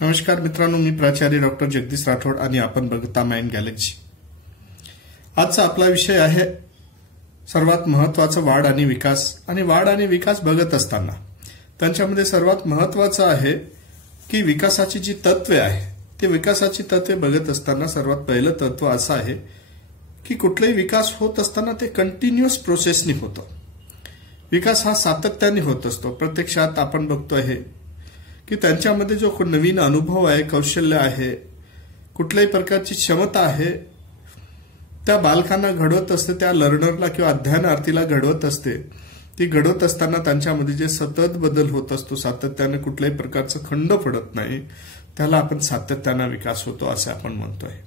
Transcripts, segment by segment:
नमस्कार मित्रांनो, मी प्राचार्य डॉक्टर जगदीश राठोड आणि आपण बघता माइंड गॅलेक्सी। आजचा आपला विषय आहे सर्वात महत्त्वाचा वाढ आणि विकास। आणि वाढ आणि विकास बघत असताना त्यांच्यामध्ये सर्वात महत्त्वाचं आहे की विकासाची जी तत्वे आहे ते विकासाची तत्वे बघत असताना सर्वात पहिलं तत्व असं आहे की कुठलाही विकास होत असताना ते कंटिन्युअस प्रोसेसनी होतं। विकास हा सातत्याने होत असतो। प्रत्यक्षात आपण बघतो आहे की त्यांच्यामध्ये जो नवीन अनुभव आहे, कौशल्य आहे, कुठल्याही प्रकारची क्षमता आहे त्या बालकांना घडवत असते, त्या लर्नरला किंवा अध्ययनार्थीला घडवत असते। ती घडवत असताना त्यांच्यामध्ये जे सतत बदल होत असतो, सातत्याने कुठल्याही प्रकारचं खंड पडत नाही, त्याला आपण सातत्याने विकास होतो असं आपण म्हणतोय।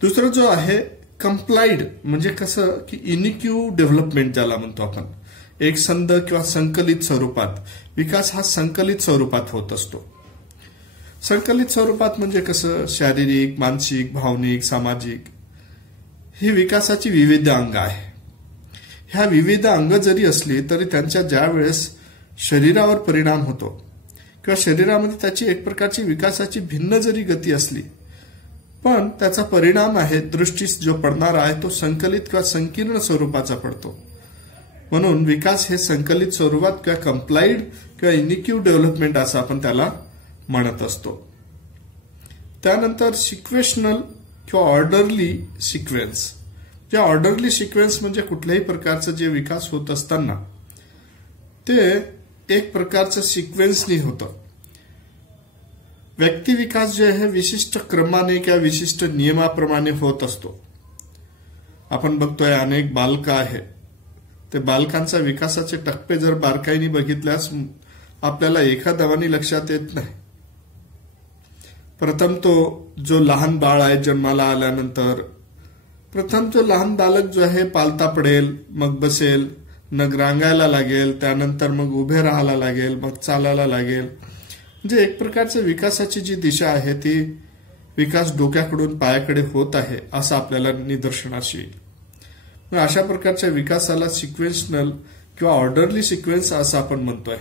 दुसरं जो आहे कंप्लाइड, म्हणजे कसं की इनिक्यू डेव्हलपमेंट ज्याला म्हणतो आपण, एक संध किंवा संकलित स्वरूपात विकास हा संकलित स्वरूपात होत असतो। संकलित स्वरूपात म्हणजे कसं, शारीरिक, मानसिक, भावनिक, सामाजिक ही विकासाची विविध अंग आहे। ह्या विविध अंग जरी असली तरी त्यांच्या ज्या वेळेस शरीरावर परिणाम होतो किंवा शरीरामध्ये त्याची एक प्रकारची विकासाची भिन्न जरी गती असली पण त्याचा परिणाम आहे, दृष्टीस जो पडणार आहे तो संकलित किंवा संकीर्ण स्वरूपाचा पडतो। म्हणून विकास हे संकलित स्वरूपात किंवा कंप्लाइड किंवा इनिक्यू डेव्हलपमेंट असं आपण त्याला म्हणत असतो। त्यानंतर सिक्वेशनल किंवा ऑर्डरली सिक्वेन्स। जे ऑर्डरली सिक्वेन्स म्हणजे कुठल्याही प्रकारचं जे विकास होत असताना ते एक प्रकारचं सिक्वेन्सनी होतं। व्यक्ती विकास जे आहे विशिष्ट क्रमाने किंवा विशिष्ट नियमाप्रमाणे होत असतो। आपण बघतोय अनेक बालकं आहे, ते बालकांचा विकासाचे टप्पे जर बारकाईने बघितल्यास आपल्याला एका दवाने लक्षात येत नाही। प्रथम तो जो लहान बाळ आहे जन्माला आल्यानंतर प्रथम जो लहान बालक जो आहे पालता पडेल, मग बसेल, मग रांगायला लागेल, त्यानंतर मग उभे राहायला लागेल, मग चालायला लागेल। म्हणजे एक प्रकारच्या विकासाची जी दिशा आहे ती विकास डोक्याकडून पायाकडे होत आहे असं आपल्याला निदर्शनास येईल। अशा प्रकारच्या विकासाला सिक्वेन्शनल किंवा ऑर्डरली सिक्वेन्स असं आपण म्हणतोय।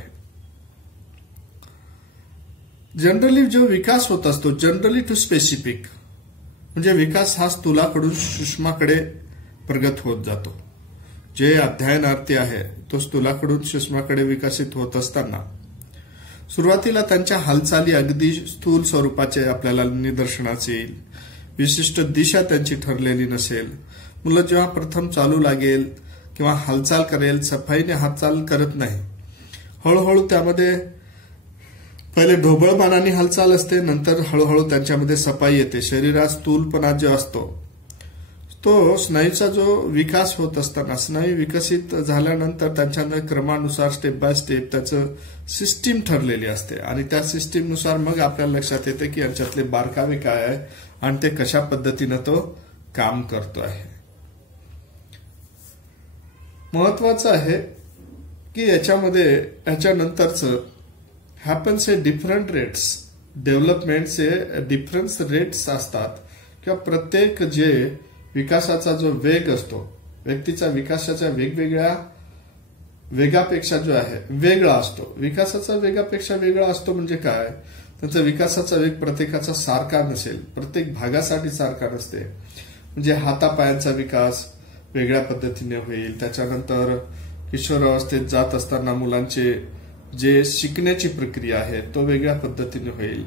जनरली जो विकास होत असतो जनरली टू स्पेसिफिक, म्हणजे विकास हा स्थूलाकडून सूक्ष्माकडे प्रगत होत जातो। जे अध्ययनार्थी आहे तो स्थूलाकडून सूक्ष्माकडे विकसित होत असताना सुरुवातीला त्यांच्या हालचाली अगदी स्थूल स्वरूपाचे आपल्याला निदर्शनास येईल। विशिष्ट दिशा त्यांची ठरलेली नसेल। मुलं जेव्हा प्रथम चालू लागेल किंवा हालचाल करेल, सफाईने हालचाल करत नाही, हळूहळू त्यामध्ये पहिले ढोबळमानाने हालचाल असते, नंतर हळूहळू त्यांच्यामध्ये सफाई येते। शरीरात स्थूलपणा जो असतो तो स्नायूचा जो विकास होत असताना स्नायू विकसित झाल्यानंतर त्यांच्यामध्ये क्रमानुसार स्टेप बाय स्टेप त्याचं सिस्टीम ठरलेली असते आणि त्या सिस्टीमनुसार मग आपल्याला लक्षात येते की यांच्यातले बारकावे काय आहे आणि ते कशा पद्धतीनं तो काम करतो आहे। महत्वाचं आहे की याच्यानंतरचं हॅपन्स ए डिफरंट रेट्स, डेव्हलपमेंटचे डिफरन्स रेट्स असतात किंवा प्रत्येक जे विकासाचा जो वेग असतो व्यक्तीच्या विकासाच्या वेगवेगळ्या वेगापेक्षा जो आहे वेगळा असतो। विकासाचा वेगापेक्षा वेगळा असतो म्हणजे काय, त्यांचा विकासाचा वेग प्रत्येकाचा सारखा नसेल, प्रत्येक भागासाठी सारखा नसते। म्हणजे हातापायांचा विकास वेगळ्या पद्धतीने होईल। त्याच्यानंतर किशोरावस्थेत जात असताना मुलांचे जे शिकण्याची प्रक्रिया आहे तो वेगळ्या पद्धतीने होईल।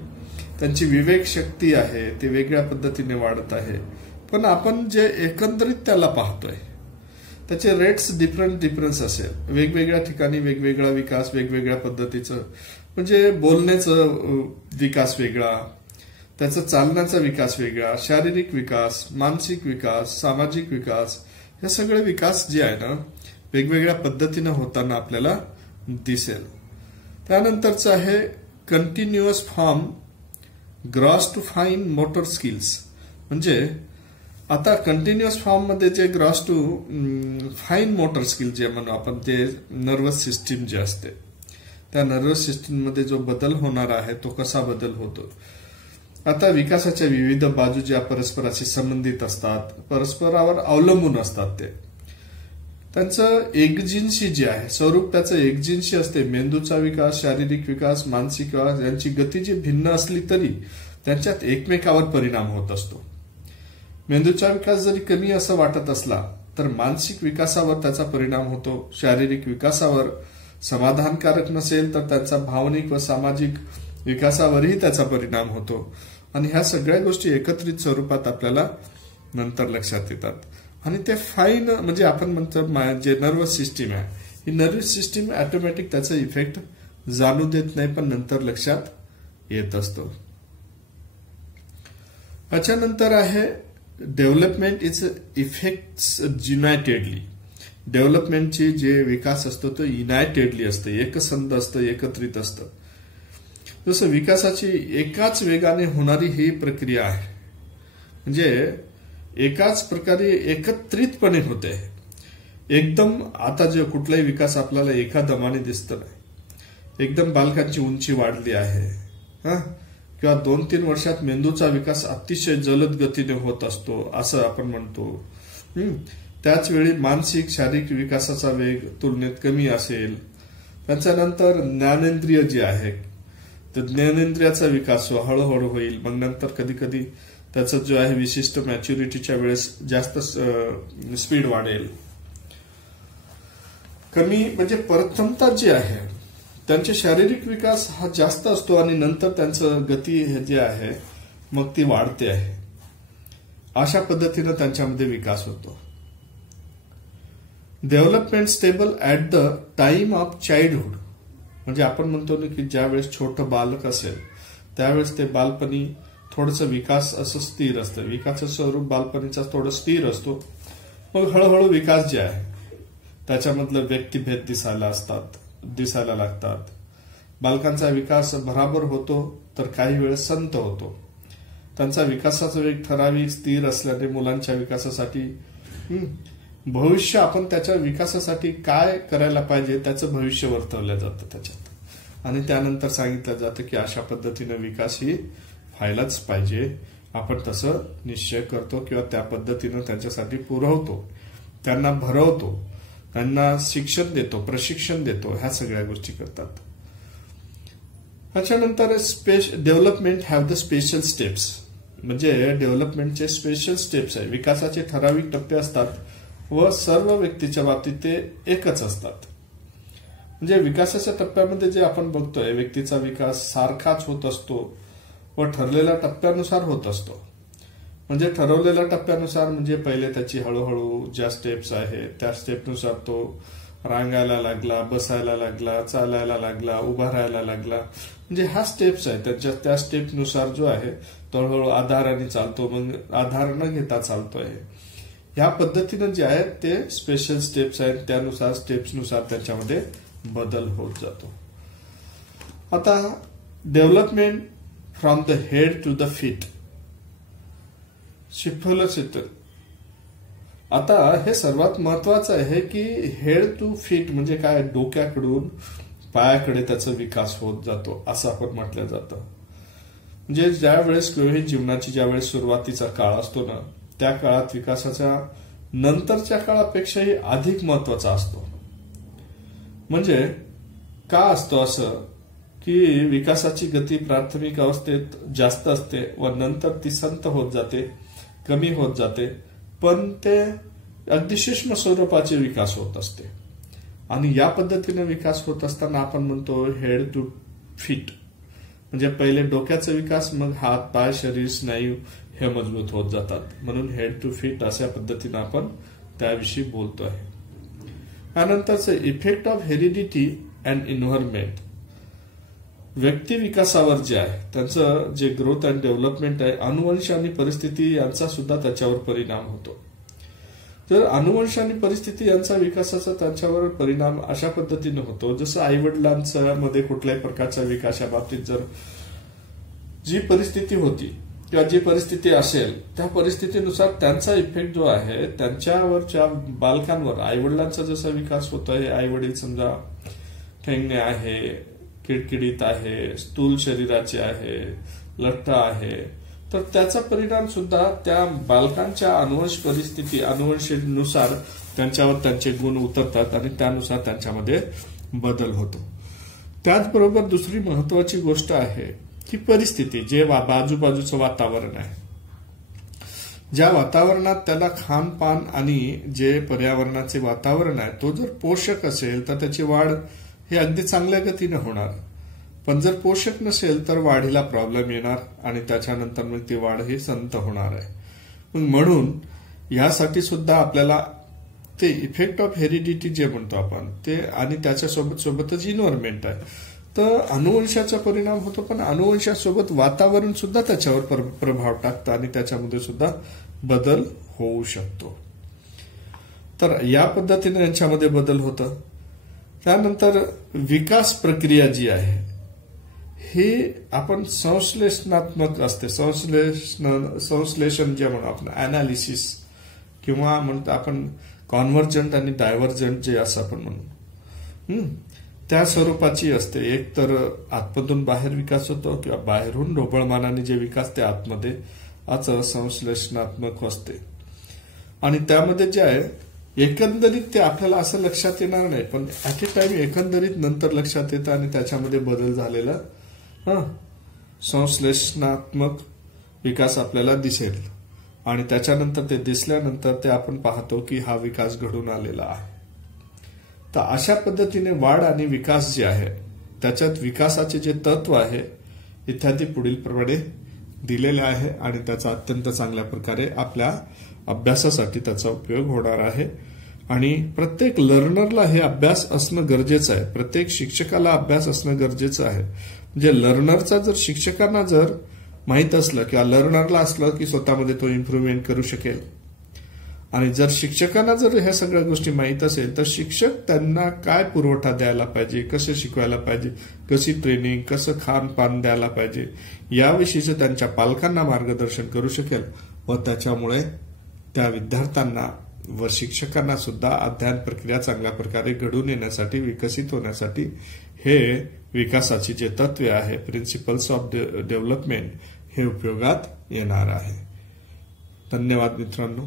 त्यांची विवेक शक्ती आहे ती वेगळ्या पद्धतीने वाढत आहे। पण आपण जे एकंदरीत त्याला पाहतोय त्याचे रेट्स डिफरन्स असेल। वेगवेगळ्या ठिकाणी वेगवेगळा विकास वेगवेगळ्या पद्धतीचं, म्हणजे बोलण्याचं विकास वेगळा, त्याचा चालण्याचा विकास वेगळा, शारीरिक विकास, मानसिक विकास, सामाजिक विकास, हे सगळे विकास जे आहे ना वेगवेगळ्या पद्धतीनं होताना आपल्याला दिसेल। त्यानंतरचं आहे continuous form gross to fine motor skills. म्हणजे आता कंटिन्युअस फॉर्म मध्ये जे gross to fine motor skill जे म्हणू आपण, ते नर्वस सिस्टीम जे असते त्या नर्वस सिस्टीम मध्ये जो बदल होणार आहे तो कसा बदल होतो। आता विकासाच्या विविध बाजू ज्या परस्पराशी संबंधित असतात, परस्परावर अवलंबून असतात, ते त्यांचं एकजिन्सी जे आहे स्वरूप त्याचं एकजिन्सी असते. मेंदूचा विकास, शारीरिक विकास, मानसिक विकास यांची गती जी भिन्न असली तरी त्यांच्यात एकमेकावर परिणाम होत असतो. मेंदूचा विकास जरी कमी असं वाटत असला तर मानसिक विकासावर त्याचा परिणाम होतो. शारीरिक विकासावर समाधानकारक नसेल तर त्यांचा भावनिक व सामाजिक विकासावरही त्याचा परिणाम होतो. आणि ह्या सगळ्या गोष्टी एकत्रित स्वरूपात आपल्याला नंतर लक्षात येतात. आणि ते फाईन म्हणजे आपण म्हणतो जे नर्वस सिस्टीम आहे, ही नर्वस सिस्टीम ऑटोमॅटिक त्याचा इफेक्ट जाणू देत नाही, पण नंतर लक्षात येत असतो. त्याच्यानंतर आहे डेव्हलपमेंट इज इफेक्ट्स युनायटेडली. डेव्हलपमेंटची जे विकास असतो तो युनायटेडली असतं, एकसंध असतं, एकत्रित असतं. जसं विकासाची एकाच वेगाने होणारी ही प्रक्रिया आहे, म्हणजे एकाच प्रकारे एकत्रितपणे होते. एकदम आता जे कुठलाही विकास आपल्याला एका दमाने दिसत नाही. एकदम बालकांची उंची वाढली आहे किंवा 2-3 वर्षात मेंदूचा विकास अतिशय जलद गतीने होत असतो असं आपण म्हणतो. त्याच वेळी मानसिक शारीरिक विकासाचा वेग तुलनेत कमी असेल. त्याच्यानंतर ज्ञानेंद्रिय जे आहे तर ज्ञानेंद्रियाचा विकास हळूहळू होईल. मग नंतर कधी कधी त्याचा जो आहे विशिष्ट मॅच्युरिटीच्या वेळेस जास्त स्पीड वाढेल. कमी म्हणजे प्रथमता जी आहे त्यांचे शारीरिक विकास हा जास्त असतो आणि नंतर त्यांचं गती जे आहे मग ती वाढते आहे. अशा पद्धतीने त्यांच्यामध्ये विकास होतो. Development stable at the time of childhood, म्हणजे आपण म्हणतो ना की ज्या वेळेस छोटं बालक असेल त्यावेळेस ते बालपणी थोडंसं विकास असं स्थिर असतं. विकासाचं स्वरूप बालपणीचा थोडं स्थिर असतो. मग हळूहळू विकास जे आहे त्याच्यामधलं व्यक्तिभेद दिसायला लागतात. बालकांचा विकास भराभर होतो तर काही वेळेस संत होतो. त्यांचा विकासाचा वेग ठराविक स्थिर असल्याने मुलांच्या विकासासाठी भविष्य आपण त्याच्या विकासासाठी काय करायला पाहिजे त्याचं भविष्य वर्तवलं जातं त्याच्यात. आणि त्यानंतर सांगितलं जातं की अशा पद्धतीने विकास ही व्हायलाच पाहिजे. आपण तसं निश्चय करतो किंवा त्या पद्धतीनं त्यांच्यासाठी पुरवतो, त्यांना भरवतो, त्यांना शिक्षण देतो, प्रशिक्षण देतो, ह्या सगळ्या गोष्टी करतात. त्याच्यानंतर development have the special steps, म्हणजे डेव्हलपमेंटचे स्पेशल स्टेप्स आहे. विकासाचे ठराविक टप्पे असतात व सर्व व्यक्तीच्या बाबतीत ते एकच असतात. म्हणजे विकासाच्या टप्प्यामध्ये जे आपण बघतोय व्यक्तीचा विकास सारखाच होत असतो व ठरलेल्या टप्प्यानुसार होत असतो. म्हणजे ठरवलेल्या टप्प्यानुसार म्हणजे पहिले त्याची हळूहळू ज्या स्टेप्स आहे त्या स्टेपनुसार तो रांगायला लागला, बसायला लागला, चालायला लागला, उभा राहायला लागला. म्हणजे ह्या स्टेप्स आहेत त्यांच्या त्या स्टेपनुसार जो आहे तो हळूहळू आधाराने चालतो, मग आधार न घेता चालतोय. ह्या पद्धतीनं जे आहेत ते स्पेशल स्टेप्स आहेत, त्यानुसार स्टेप्सनुसार त्याच्यामध्ये बदल होत जातो. आता development from the head to the feet शिकवलंच येतं. आता हे सर्वात महत्वाचं आहे की हेड टू फीट म्हणजे काय, डोक्याकडून पायाकडे त्याचा विकास होत जातो असं आपण म्हटलं जातं. म्हणजे ज्या वेळेस जीवनाची ज्या वेळेस सुरुवातीचा काळ असतो ना त्या काळात विकासाच्या नंतरच्या काळापेक्षाही अधिक महत्वाचा असतो. म्हणजे का असतो असं की विकासाची गती प्राथमिक अवस्थेत जास्त असते व नंतर ती संत होत जाते, कमी होत जाते, पण ते अगदी सूक्ष्म स्वरूपाचे विकास होत असते. आणि या पद्धतीने विकास होत असताना आपण म्हणतो हेड टू फीट, म्हणजे पहिले डोक्याचा विकास, मग हात पाय शरीर स्नायू हे मजबूत होत जातात. म्हणून हेड टू फीट अशा पद्धतीने आपण त्याविषयी बोलतो आहे. त्यानंतरचं effect of heredity and environment, व्यक्ती विकासावर जे आहे त्यांचं जे ग्रोथ अँड डेव्हलपमेंट आहे, अनुवंश आणि परिस्थिती यांचा सुद्धा त्याच्यावर परिणाम होतो. तर अनुवंश आणि परिस्थिती यांचा विकासाचा त्यांच्यावर परिणाम अशा पद्धतीने होतो जसं आईवडिलांच्या मध्ये कुठल्याही प्रकारच्या विकासा बाबतीत जर जी परिस्थिती होती किंवा जी परिस्थिती असेल त्या परिस्थितीनुसार त्यांचा इफेक्ट जो आहे त्यांच्यावरच्या बालकांवर आईवडिलांचा जसा विकास होत आहे, आईवडील समजा ठेंगणे आहे, किडकिडीत आहे, स्थूल शरीराचे आहे, लठ्ठ आहे, तर त्याचा परिणाम सुद्धा त्या बालकांच्या अनुवंश परिस्थिती अनुवंशनुसार त्यांच्यावर त्यांचे गुण उतरतात आणि त्यानुसार त्यांच्यामध्ये बदल होतो. त्याचबरोबर दुसरी महत्वाची गोष्ट आहे की परिस्थिती, जे बाजूबाजूचं वातावरण आहे, ज्या वातावरणात त्याला खानपान आणि जे पर्यावरणाचे वातावरण आहे तो जर पोषक असेल तर त्याची वाढ ही अगदी चांगल्या गतीने होणार. पण जर पोषक नसेल तर वाढीला प्रॉब्लेम येणार आणि त्याच्यानंतर मग ती वाढ ही संत होणार आहे. म्हणून यासाठी सुद्धा आपल्याला ते इफेक्ट ऑफ हेरिडिटी जे म्हणतो आपण ते, आणि त्याच्या सोबतच इन्व्हायरमेंट आहे, तर अनुवंशाचा परिणाम होतो, पण अनुवंशासोबत वातावरण सुद्धा त्याच्यावर प्रभाव टाकतं आणि त्याच्यामध्ये सुद्धा बदल होऊ शकतो. तर या पद्धतीने यांच्यामध्ये बदल होतं. त्यानंतर विकास प्रक्रिया जी आहे हे आपण संश्लेषणात्मक असते. संश्लेषण जे म्हणू आपण, अनालिसिस किंवा म्हणतो आपण कॉन्व्हर्जंट आणि डायव्हर्जंट जे असं आपण म्हणू, त्या स्वरूपाची असते. एक तर आतमधून बाहेर विकास होतो किंवा बाहेरून ढोबळमानाने जे विकास ते आतमध्ये असं संश्लेषणात्मक असते. आणि त्यामध्ये जे आहे एकंदरीत ते आपल्याला असं लक्षात येणार नाही, पण ऍट ए टाइम एकंदरीत नंतर लक्षात येतं आणि त्याच्यामध्ये बदल झालेला संश्लेषणात्मक विकास आपल्याला दिसेल. आणि त्याच्यानंतर ते दिसल्यानंतर ते आपण पाहतो की हा विकास घडून आलेला आहे. तर अशा पद्धतीने वाढ आणि विकास जे आहे त्याच्यात विकासाचे जे तत्व आहे इत्यादी पुढील प्रमाणे दिलेले आहे आणि त्याचा अत्यंत चांगल्या प्रकारे आपल्या अभ्यासासाठी त्याचा उपयोग होणार आहे. आणि प्रत्येक लर्नरला हे अभ्यास असणं गरजेचं आहे. प्रत्येक शिक्षकाला अभ्यास असणं गरजेचं आहे. म्हणजे लर्नरचा जर शिक्षकांना जर माहित असलं किंवा लर्नरला असलं की स्वतःमध्ये तो इम्प्रुव्हमेंट करू शकेल, आणि जर शिक्षकांना जर ह्या सगळ्या गोष्टी माहीत असेल तर शिक्षक त्यांना काय पुरवठा द्यायला पाहिजे, कसं शिकवायला पाहिजे, कशी ट्रेनिंग, कसं खानपान द्यायला पाहिजे याविषयीचं त्यांच्या पालकांना मार्गदर्शन करू शकेल. व त्याच्यामुळे त्या विद्यार्थ्यांना व शिक्षकांना सुद्धा अध्ययन प्रक्रिया चांगल्या प्रकारे घडून येण्यासाठी, विकसित होण्यासाठी हे विकासाची जे तत्वे आहे, प्रिन्सिपल्स ऑफ डेव्हलपमेंट, हे उपयोगात येणार आहे. धन्यवाद मित्रांनो.